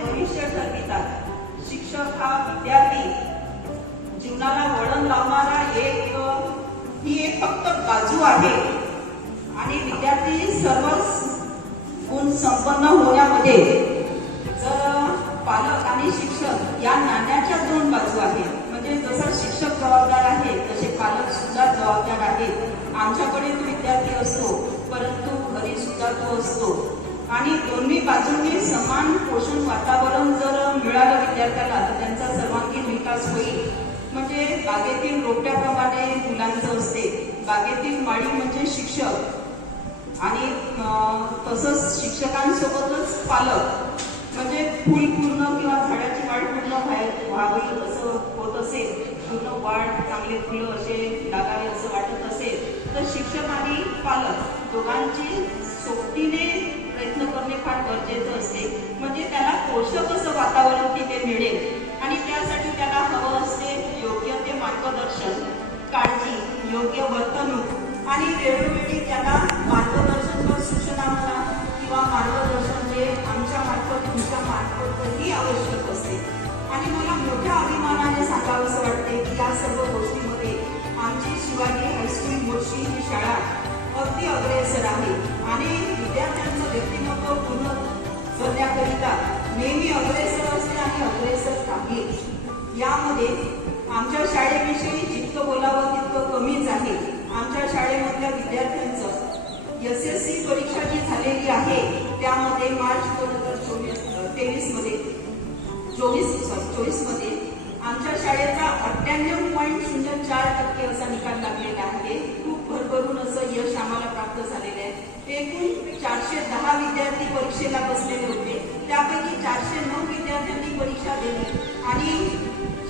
भविष्य ठरवितात. शिक्षक हा विद्यार्थी जीवनाला वळण लावणारा ही एक फक्त बाजू आहे आणि विद्यार्थी सर्व गुण संपन्न होण्यामध्ये जर पालक आणि शिक्षक या नाण्याच्या दोन बाजू आहेत. म्हणजे जसा शिक्षक जबाबदार आहे तसे पालक सुद्धा जबाबदार आहेत. आमच्याकडे तो विद्यार्थी असतो परंतु घरी सुद्धा तो असतो आणि दोन्ही बाजूंनी समान पोषण वातावरण जर मिळालं विद्यार्थ्याला तर त्यांचा सर्वांगीण विकास होईल. म्हणजे बागेतील रोपट्याप्रमाणे मुलांचं असते. बागेतील माळी म्हणजे शिक्षक आणि तसंच शिक्षकांसोबतच पालक. म्हणजे फुल पूर्ण किंवा झाडाची वाढ पूर्ण व्हावी असं होत असेल, पूर्ण वाढ चांगले फुलं असे लागावे असं वाटत असेल तर शिक्षक आणि पालक दोघांची सोबतीने प्रयत्न करणे फार गरजेचं असते. म्हणजे त्याला पोषक असं वातावरण तिथे मिळेल आणि त्यासाठी त्याला हवं असते योग्य ते मार्गदर्शन, काळजी, योग्य वर्तणूक आणि वेळोवेळी त्याला मार्गदर्शन व सूचना म्हणा किंवा मार्गदर्शन जे आमच्या मार्फत तुमच्या मार्फतही आवश्यक असते. आणि मला मोठ्या अभिमानाने सांगावंसं वाटते की या सर्व गोष्टीमध्ये आमची शिवाजी हायस्कूल मोर्शी ही शाळा अगदी अग्रेसर आहे आणि विद्यार्थ्यांचं व्यक्तिमत्व पूर्ण करण्याकरिता नेहमी अग्रेसर असते आणि अग्रेसर राहील. यामध्ये आमच्या शाळेविषयी जितकं बोलावं तितकं कमीच आहे. आमच्या शाळेमधल्या विद्यार्थ्यांचं SSC परीक्षा जी झालेली आहे त्यामध्ये मार्च 2024 मध्ये आमच्या शाळेचा 98.04% असा निकाल लागलेला आहे. खूप भरभरून असं यश आम्हाला प्राप्त झालेलं आहे. एकूण 410 विद्यार्थी परीक्षेला बसलेले होते. त्यापैकी 409 विद्यार्थ्यांनी परीक्षा दिली आणि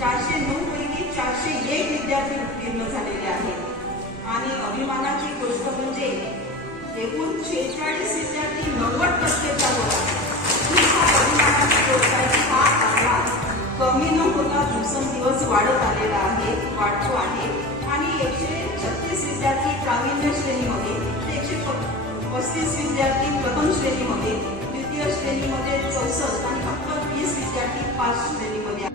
409 पैकी 401 विद्यार्थी उत्तीर्ण झालेले आहेत. आणि अभिमानाची गोष्ट म्हणजे एकूण 46 विद्यार्थी 90%चा होता. अभिमानाची गोष्ट आहे. हा आकडा कमी न होता दिवसेंदिवस वाढत आलेला आहे, वाढतो आहे. आणि 136 विद्यार्थी प्रावीण्य श्रेणीमध्ये, 135 विद्यार्थी प्रथम श्रेणीमध्ये, द्वितीय श्रेणीमध्ये 64 आणि फक्त 20 विद्यार्थी 5 श्रेणीमध्ये